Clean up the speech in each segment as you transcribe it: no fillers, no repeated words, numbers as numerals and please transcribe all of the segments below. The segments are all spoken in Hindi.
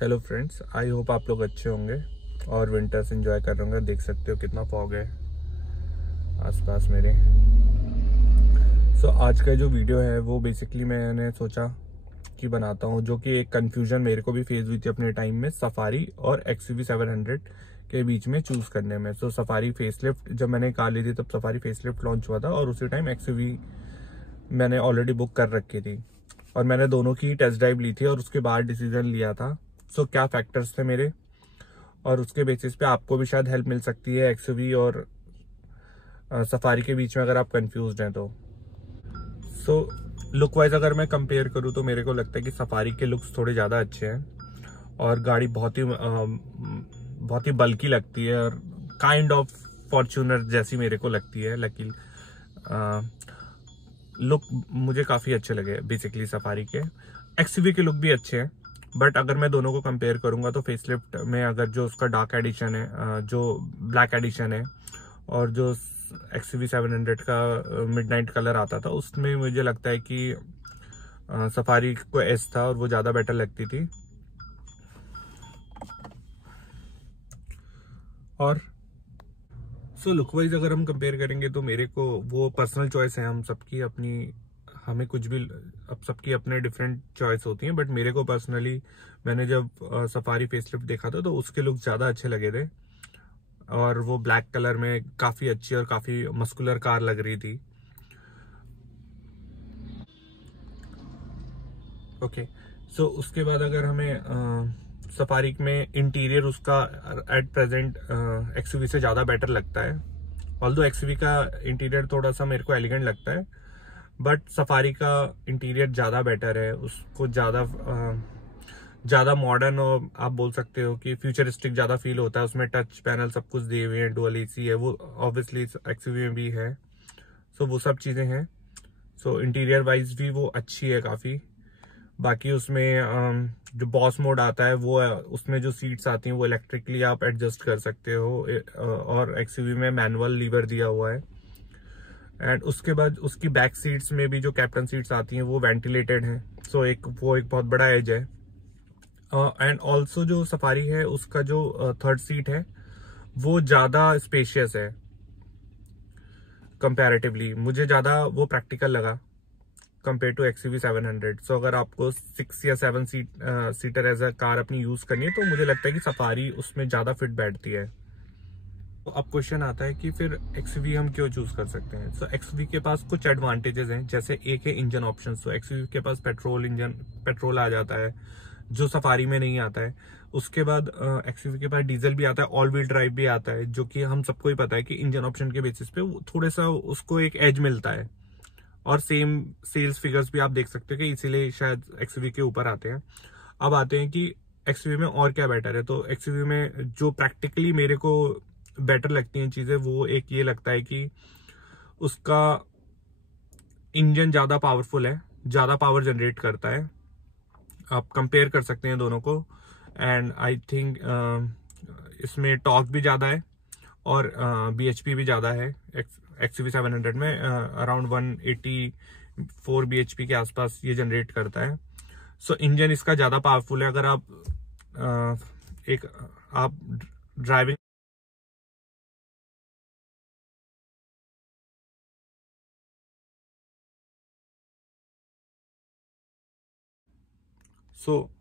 हेलो फ्रेंड्स, आई होप आप लोग अच्छे होंगे और विंटर्स एंजॉय कर रहे होंगे। देख सकते हो कितना फॉग है आसपास मेरे। आज का जो वीडियो है वो बेसिकली मैंने सोचा कि बनाता हूँ, जो कि एक कंफ्यूजन मेरे को भी फेस हुई थी अपने टाइम में सफारी और XUV 700 के बीच में चूज करने में। सफारी फेसलिफ्ट जब मैंने कार ली थी तब सफारी फेसलिफ्ट लॉन्च हुआ था और उसी टाइम XUV मैंने ऑलरेडी बुक कर रखी थी और मैंने दोनों की टेस्ट ड्राइव ली थी और उसके बाद डिसीजन लिया था। क्या फैक्टर्स थे मेरे, और उसके बेसिस पे आपको भी शायद हेल्प मिल सकती है XUV और सफारी के बीच में अगर आप कंफ्यूज हैं तो। लुक वाइज अगर मैं कंपेयर करूँ तो मेरे को लगता है कि सफारी के लुक्स थोड़े ज़्यादा अच्छे हैं और गाड़ी बहुत ही बल्की लगती है और काइंड ऑफ फॉर्च्यूनर जैसी मेरे को लगती है। लेकिन लुक मुझे काफ़ी अच्छे लगे बेसिकली सफारी के। XUV के लुक भी अच्छे हैं, बट अगर मैं दोनों को कंपेयर करूंगा तो फेसलिफ्ट में अगर जो उसका डार्क एडिशन है, जो ब्लैक एडिशन है, और जो XUV 700 का मिडनाइट कलर आता था, उसमें मुझे लगता है कि सफारी को एस था और वो ज़्यादा बेटर लगती थी। और लुक वाइज अगर हम कंपेयर करेंगे तो मेरे को वो पर्सनल चॉइस है, हम सबकी अपनी, हमें कुछ भी, अब सबकी अपने डिफरेंट चॉइस होती हैं, बट मेरे को पर्सनली मैंने जब सफारी फेसलिफ्ट देखा था तो उसके लुक ज़्यादा अच्छे लगे थे और वो ब्लैक कलर में काफ़ी अच्छी और काफ़ी मस्कुलर कार लग रही थी। ओके, उसके बाद अगर हमें सफारी में इंटीरियर उसका एट प्रेजेंट XUV से ज़्यादा बेटर लगता है। ऑल्दो XUV का इंटीरियर थोड़ा सा मेरे को एलिगेंट लगता है, बट सफारी का इंटीरियर ज़्यादा बेटर है, उसको ज़्यादा मॉडर्न और आप बोल सकते हो कि फ्यूचरिस्टिक ज़्यादा फील होता है। उसमें टच पैनल सब कुछ दिए हुए हैं, डुअल AC है, वो ऑब्वियसली XUV में भी है। वो सब चीज़ें हैं। इंटीरियर वाइज भी वो अच्छी है काफ़ी। बाकी उसमें जो बॉस मोड आता है वो उसमें जो सीट्स आती हैं वो इलेक्ट्रिकली आप एडजस्ट कर सकते हो, और XUV में मैनुअल लीवर दिया हुआ है। एंड उसके बाद उसकी बैक सीट्स में भी जो कैप्टन सीट्स आती हैं वो वेंटिलेटेड हैं। एक बहुत बड़ा एज है। एंड ऑल्सो जो सफारी है उसका जो थर्ड सीट है वो ज़्यादा स्पेशियस है कंपैरेटिवली, मुझे ज़्यादा वो प्रैक्टिकल लगा कंपेयर टू XUV 700। अगर आपको 6 या 7 सीटर एज अ कार अपनी यूज करनी है तो मुझे लगता है कि सफारी उसमें ज्यादा फिट बैठती है। अब क्वेश्चन आता है कि फिर XUV हम क्यों चूज कर सकते हैं। XUV के पास कुछ एडवांटेजेस हैं, जैसे एक है इंजन ऑप्शन। XUV के पास पेट्रोल आ जाता है जो सफारी में नहीं आता है। उसके बाद XUV के पास डीजल भी आता है, ऑल व्हील ड्राइव भी आता है, जो कि हम सबको ही पता है कि इंजन ऑप्शन के बेसिस पे थोड़ा सा उसको एक एज मिलता है। और सेम सेल्स फिगर्स भी आप देख सकते हो कि इसीलिए शायद XUV के ऊपर आते हैं। अब आते हैं कि XUV में और क्या बेटर है। XUV में जो प्रैक्टिकली मेरे को बेटर लगती हैं चीजें, वो एक ये लगता है कि उसका इंजन ज्यादा पावरफुल है, ज्यादा पावर जनरेट करता है। आप कंपेयर कर सकते हैं दोनों को। एंड आई थिंक इसमें टॉर्क भी ज्यादा है और BHP भी ज्यादा है। XUV 700 में अराउंड 184 BHP के आसपास ये जनरेट करता है। इंजन इसका ज्यादा पावरफुल है। अगर आप ड्राइविंग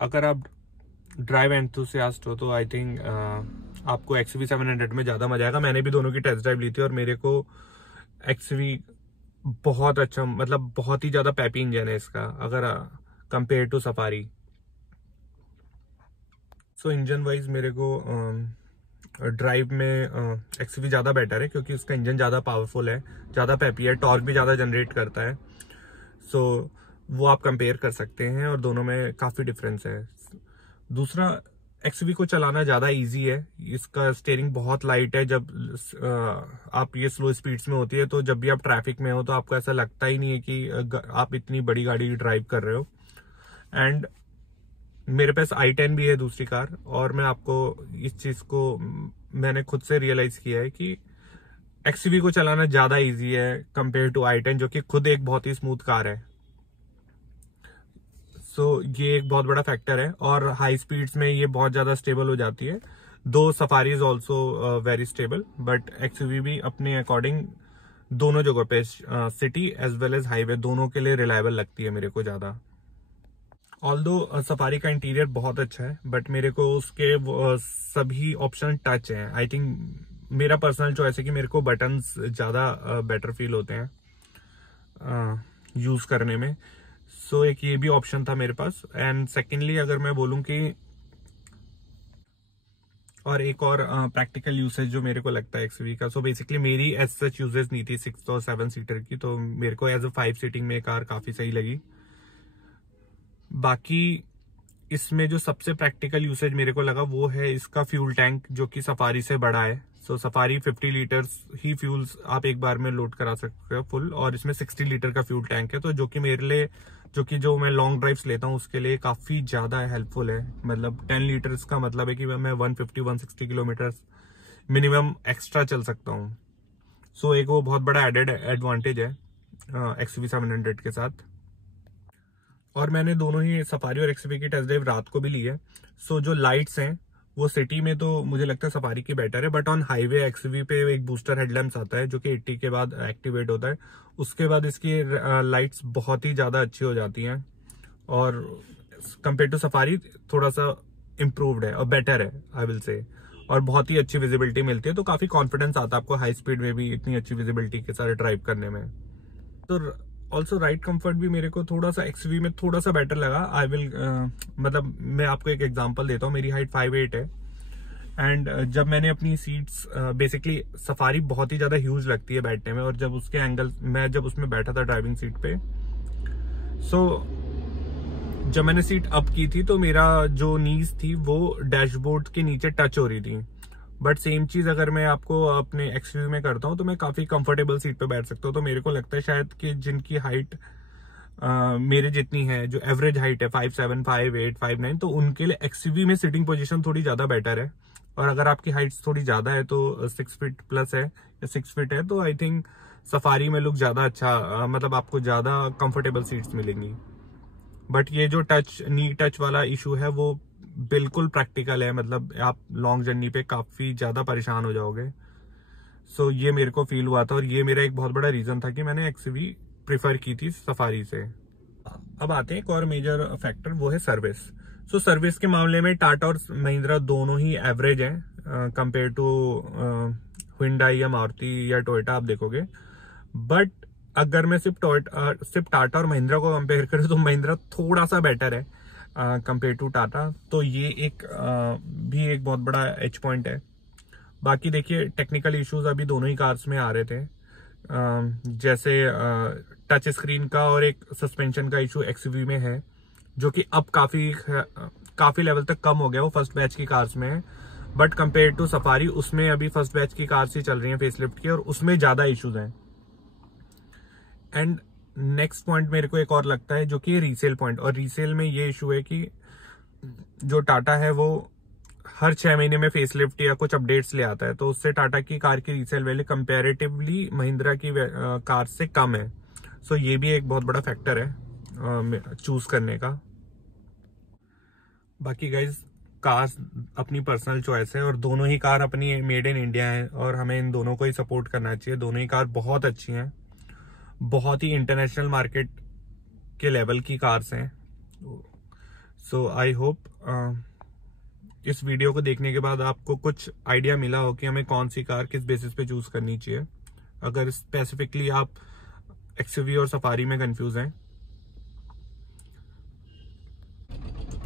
अगर आप ड्राइव एंथुसियास्ट हो तो आई थिंक आपको XUV 700 में ज्यादा मजा आएगा। मैंने भी दोनों की टेस्ट ड्राइव ली थी और मेरे को XUV बहुत अच्छा, मतलब बहुत ही ज्यादा पेपी इंजन है इसका अगर compare to Safari. Engine wise मेरे को ड्राइव में XUV ज्यादा बेटर है, क्योंकि उसका इंजन ज्यादा पावरफुल है, ज्यादा पेपी है, टॉर्क भी ज्यादा जनरेट करता है। वो आप कंपेयर कर सकते हैं और दोनों में काफी डिफरेंस है। दूसरा, XUV को चलाना ज्यादा इजी है। इसका स्टीयरिंग बहुत लाइट है। जब आप ये स्लो स्पीड्स में होती है तो जब भी आप ट्रैफिक में हो तो आपको ऐसा लगता ही नहीं है कि आप इतनी बड़ी गाड़ी ड्राइव कर रहे हो। एंड मेरे पास i10 भी है दूसरी कार, और मैं आपको इस चीज को मैंने खुद से रियलाइज किया है कि XUV को चलाना ज्यादा इजी है कंपेयर टू i10, जो कि खुद एक बहुत ही स्मूथ कार है। सो ये एक बहुत बड़ा फैक्टर है, और हाई स्पीड्स में ये बहुत ज्यादा स्टेबल हो जाती है। Though Safari is also very stable, but XUV भी अपने अकॉर्डिंग दोनों जगहों पे, city as well as highway, दोनों के लिए रिलायबल लगती है मेरे को ज्यादा। ऑल्दो सफारी का इंटीरियर बहुत अच्छा है, बट मेरे को उसके सभी ऑप्शन टच हैं। आई थिंक मेरा पर्सनल चॉइस है कि मेरे को बटन्स ज्यादा बेटर फील होते हैं यूज करने में। सो एक ये भी ऑप्शन था मेरे पास। एंड सेकेंडली अगर मैं बोलूं कि और एक और प्रैक्टिकल यूसेज जो मेरे को लगता है एक्सयूवी का, सो बेसिकली मेरी एज सच यूजेस नहीं थी 6 और 7 सीटर की, तो मेरे को एज अ 5 सीटिंग में कार काफी सही लगी। बाकी इसमें जो सबसे प्रैक्टिकल यूसेज मेरे को लगा वो है इसका फ्यूल टैंक, जो कि सफारी से बड़ा है। सो सफारी 50 लीटर्स ही फ्यूल्स आप एक बार में लोड करा सकते हो फुल, और इसमें 60 लीटर का फ्यूल टैंक है, तो जो कि मेरे लिए, जो मैं लॉन्ग ड्राइव्स लेता हूँ उसके लिए काफी ज्यादा हेल्पफुल है। मतलब 10 लीटर्स का मतलब है कि मैं 150-160 किलोमीटर मिनिमम एक्स्ट्रा चल सकता हूँ। सो एक वो बहुत बड़ा एडेड एडवांटेज है एक्सयूवी 700 के साथ। और मैंने दोनों ही सफारी और एक्सयूवी की टेस्ट ड्राइव रात को भी ली है। सो जो लाइट्स हैं वो सिटी में तो मुझे लगता है सफारी की बेटर है, बट ऑन हाईवे एक्सयूवी पे एक बूस्टर हेडलैम्प्स आता है जो कि 80 के बाद एक्टिवेट होता है। उसके बाद इसकी लाइट्स बहुत ही ज्यादा अच्छी हो जाती हैं, और कंपेयर टू सफारी थोड़ा सा इम्प्रूव्ड है और बेटर है आई विल से, और बहुत ही अच्छी विजिबिलिटी मिलती है। तो काफी कॉन्फिडेंस आता है आपको हाई स्पीड में भी इतनी अच्छी विजिबिलिटी के साथ ड्राइव करने में। तो ऑल्सो राइड कंफर्ट भी मेरे को थोड़ा सा एक्सयूवी में थोड़ा सा बेटर लगा। आई विल मतलब मैं आपको एक एग्जांपल देता हूँ। मेरी हाइट 5'8" है, एंड जब मैंने अपनी सीट्स बेसिकली सफारी बहुत ही ज्यादा ह्यूज लगती है बैठने में, और जब उसके एंगल मैं जब उसमें बैठा था ड्राइविंग सीट पे, सो जब मैंने सीट अप की थी तो मेरा जो नीज थी वो डैशबोर्ड के नीचे टच हो रही थी। बट सेम चीज अगर मैं आपको अपने एक्सयूवी में करता हूँ तो मैं काफी कंफर्टेबल सीट पे बैठ सकता हूँ। तो मेरे को लगता है शायद कि जिनकी हाइट मेरे जितनी है, जो एवरेज हाइट है 5'7", 5'8", 5'9", तो उनके लिए एक्सयूवी में सिटिंग पोजीशन थोड़ी ज्यादा बेटर है। और अगर आपकी हाइट थोड़ी ज्यादा है तो 6 फीट प्लस है या 6 फीट है, तो आई थिंक सफारी में लुक ज्यादा अच्छा मतलब आपको ज्यादा कंफर्टेबल सीट्स मिलेंगी। बट ये जो नी टच वाला इशू है वो बिल्कुल प्रैक्टिकल है, मतलब आप लॉन्ग जर्नी पे काफी ज्यादा परेशान हो जाओगे। सो ये मेरे को फील हुआ था, और ये मेरा एक बहुत बड़ा रीजन था कि मैंने एक्सयूवी प्रिफर की थी सफारी से। अब आते हैं एक और मेजर फैक्टर, वो है सर्विस। सो सर्विस के मामले में टाटा और महिंद्रा दोनों ही एवरेज हैं कंपेयर टू हुंडई या मारुति या टोयोटा आप देखोगे। बट अगर मैं सिर्फ टाटा और महिंद्रा को कंपेयर करूं तो महिंद्रा थोड़ा सा बेटर है कंपेयर टू टाटा। तो ये एक भी एक बहुत बड़ा एच पॉइंट है। बाकी देखिए टेक्निकल इश्यूज अभी दोनों ही कार्स में आ रहे थे, जैसे टच स्क्रीन का और एक सस्पेंशन का इशू एक्सयूवी में है, जो कि अब काफी लेवल तक कम हो गया, वो फर्स्ट बैच की कार्स में है। बट कंपेयर टू सफारी उसमें अभी फर्स्ट बैच की कार्स ही चल रही हैं फेसलिफ्ट की, और उसमें ज्यादा इश्यूज हैं। एंड नेक्स्ट पॉइंट मेरे को एक और लगता है जो कि रीसेल पॉइंट, और रीसेल में ये इशू है कि जो टाटा है वो हर 6 महीने में फेसलिफ्ट या कुछ अपडेट्स ले आता है, तो उससे टाटा की कार की रीसेल वैल्यू कंपैरेटिवली महिंद्रा की कार से कम है। सो ये भी एक बहुत बड़ा फैक्टर है चूज करने का। बाकी गाइज कार्स अपनी पर्सनल चॉइस है, और दोनों ही कार अपनी मेड इन इंडिया है, और हमें इन दोनों को ही सपोर्ट करना चाहिए। दोनों ही कार बहुत अच्छी हैं, बहुत ही इंटरनेशनल मार्केट के लेवल की कार्स हैं। सो आई होप इस वीडियो को देखने के बाद आपको कुछ आइडिया मिला हो कि हमें कौन सी कार किस बेसिस पे चूज करनी चाहिए, अगर स्पेसिफिकली आप एक्सयूवी और सफारी में कंफ्यूज हैं।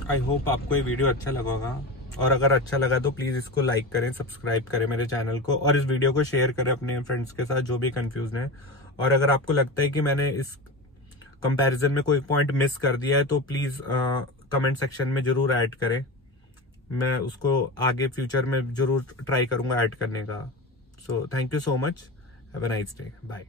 आई होप आपको ये वीडियो अच्छा लगा होगा, और अगर अच्छा लगा तो प्लीज इसको लाइक करें, सब्सक्राइब करें मेरे चैनल को, और इस वीडियो को शेयर करें अपने फ्रेंड्स के साथ जो भी कंफ्यूज हैं। और अगर आपको लगता है कि मैंने इस कंपैरिजन में कोई पॉइंट मिस कर दिया है तो प्लीज कमेंट सेक्शन में जरूर ऐड करें, मैं उसको आगे फ्यूचर में जरूर ट्राई करूंगा ऐड करने का। So thank you so much, have a nice day, bye.